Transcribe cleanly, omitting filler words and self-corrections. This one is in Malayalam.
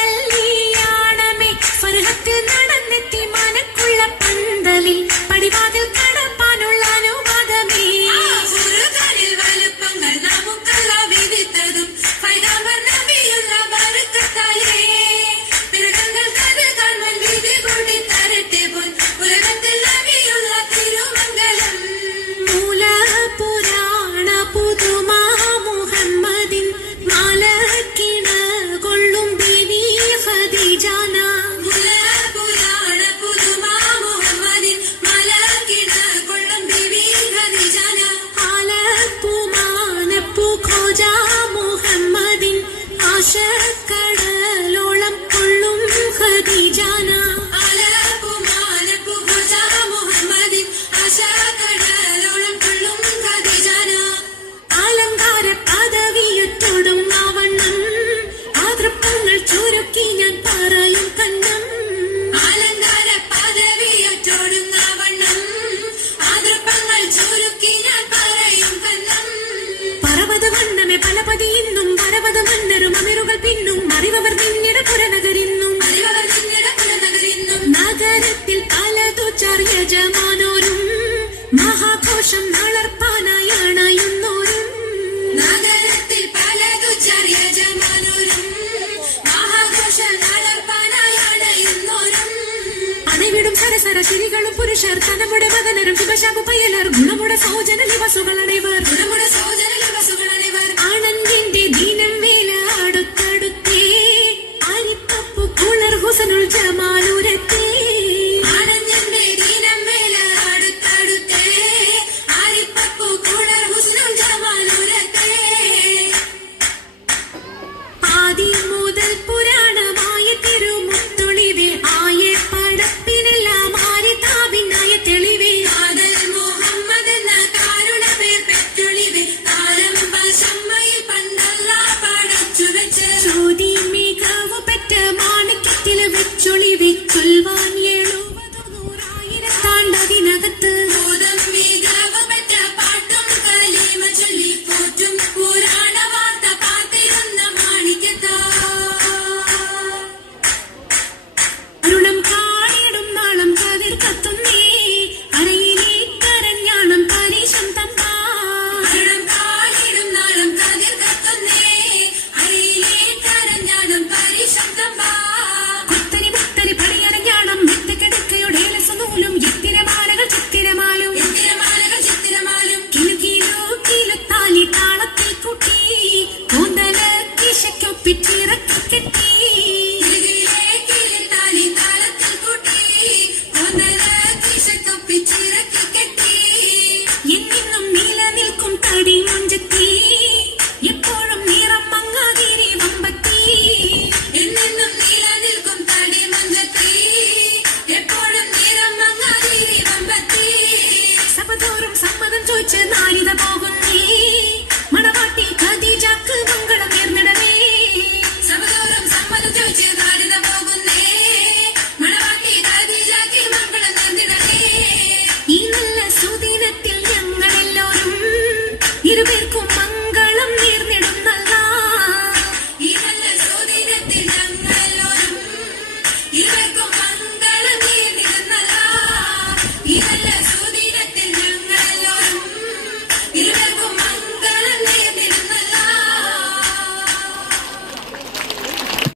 കല്യാണമേ ഫർഹത്ത് നടന്നെത്തി മനക്കുള്ള പന്തലിൽ പടിവാതിൽ കടപ്പാനുള്ള അനുവാദമേ വലുപ്പങ്ങൾ നമുക്കല്ല വിധിത്തതും നബിയുള്ള ബർക്കത്താലേ പിറകങ്ങൾ കത് കാണുവാൻ വിധി കൂടി തരട്ടെ പോൽ ഉലകത്തിൽ നബിയുള്ള തിരുമംഗലം മൂല പുരാണ പുതുമാ മുഹമ്മദിൻ മാലക്കിണ കൊള്ളും ബീവി ഖദീജാന മൂല പുരാണ പുതുമാ മുഹമ്മദിൻ മാലക്കിണ കൊള്ളും ബീവി ഖദീജാന ആലപ്പുമാനപ്പു ഖോജ മുഹമ്മദിൻ ആശക്കടലോളം കൊള്ളും ഖദീജാന ആലപ്പുമാനപ്പു ഖോജ മുഹമ്മദിൻ ആശക്കടലോളം കൊള്ളും ഖദീജാന അലങ്കാര പദവിയൊറ്റോടും ആവണ്ണം ആതൃപ്പങ്ങൾ ചുരുക്കി ഞാൻ പറയും കണ്ണം അലങ്കാര പദവിയൊറ്റോടും ആവണ്ണം ആതൃപ്പങ്ങൾ ചുരുക്കി ഞാൻ പറയും കണ്ണം പർവ്വത വണ്ണമേ പലപതി ഇന്നും പർവ്വത മന്നരും അമിറുകൾ പിന്നും അറിവർ നിന്നിട പുരനഗരിന്നും നഗരത്തിൽ പലതു ചാർയജമാനോരും മഹാഘോഷം നളർപ്പാനായി അണയുന്നോരും നഗരത്തിൽ പലതു ചാർയജമാനോരും മഹാഘോഷം നളർപ്പാനായി അണയുന്നോരും അണവിടും സരസര ശിരികളും പുരുഷർ തനമുടെ മകനരും ശുഭശാപു പയ്യലർ ഗുണമുട സൗജന നിവസുകളണൈവർ ആനന്ദിന്റെ ദീനം വേല അടുത്തടുത്തേ അരിപ്പപ്പു കുളർ ഹുസനുൽ ജമാലുരത്തേ ആനന്ദിന്റെ ദീനം വേല അടുത്തടുത്തേ അരിപ്പപ്പു കുളർ ഹുസനുൽ ജമാലുരത്തേ ആദി മുതൽ പുരാണമായ തിരുമുത്തൊളിവിൽ ആയെ പടപ്പിനെല്ലാം ആരി താപിനായ തെളിവേ ആദൽ മുഹമ്മദ് എന്ന കാരുണ പേർ പെറ്റൊളിവേ കാലം പശമ്മയിൽ പണ്ടല്ല പടച്ചു വെച്ച് ചോതി മികവു പെറ്റ മാണിക്യത്തിൽ വെച്ചൊളിവേ ചൊൽവാൻ 70,100,000 താണ്ടതിനകത്ത് മികവ് പെറ്റ പാട്ടും കലീമ ചൊല്ലി പോറ്റും പുരാണ വാർത്ത പാത്തിരുന്ന മാണിക്യത്താ അരുണം കാണിടും നാളം കതിർ കത്തുന്നേ അരയിലെ കരഞ്ഞാണം പരീശം തമ്പാ അരുണം കാണിടും നാളം കതിർ കത്തുന്നേ അരയിലെ കരഞ്ഞാണം പരീശം തമ്പാ കുത്തരി മുത്തരി പടിയരഞ്ഞാണം മെത്തക്കെടുക്കയുടെ ലസനൂലും ചിത്തിരമാലകൾ ചിത്തിരമാലും കിലുകിലോ കിലുത്താലി താളത്തിൽ കൂട്ടി കൂന്തല കിശയ്ക്കൊപ്പിച്ചിറക്കി കെട്ടി എന്നും നിലനിൽക്കും തടി മുഞ്ചത്തി എപ്പോഴും നിറം മങ്ങാതിരി വമ്പത്തി എന്നും നിലനിൽക്കും തടി മുഞ്ചത്തി എപ്പോഴും നിറം മങ്ങാതിരി വമ്പത്തി സഭതോറും സമ്മതം ചോദിച്ച് നാരിത പോകുന്നേ മണവാട്ടി ഖദീജക്ക് മംഗളം നേർന്നിടണേ സഭതോറും സമ്മതം ചോദിച്ച് നാരിത പോകുന്നേ മണവാട്ടി ഖദീജക്ക് മംഗളം നേർന്നിടണേ ഈ നല്ല സുദിനത്തിൽ ഞങ്ങളെല്ലാവരും ഇരുപേർക്കും മംഗളം നേർന്നിടുന്നല്ല ഈ നല്ല സുദിനത്തിൽ ഞങ്ങളെല്ലാവരും ഇരുപേർക്കും മംഗളം നേർന്നിടുന്നല്ല ഈ നല്ല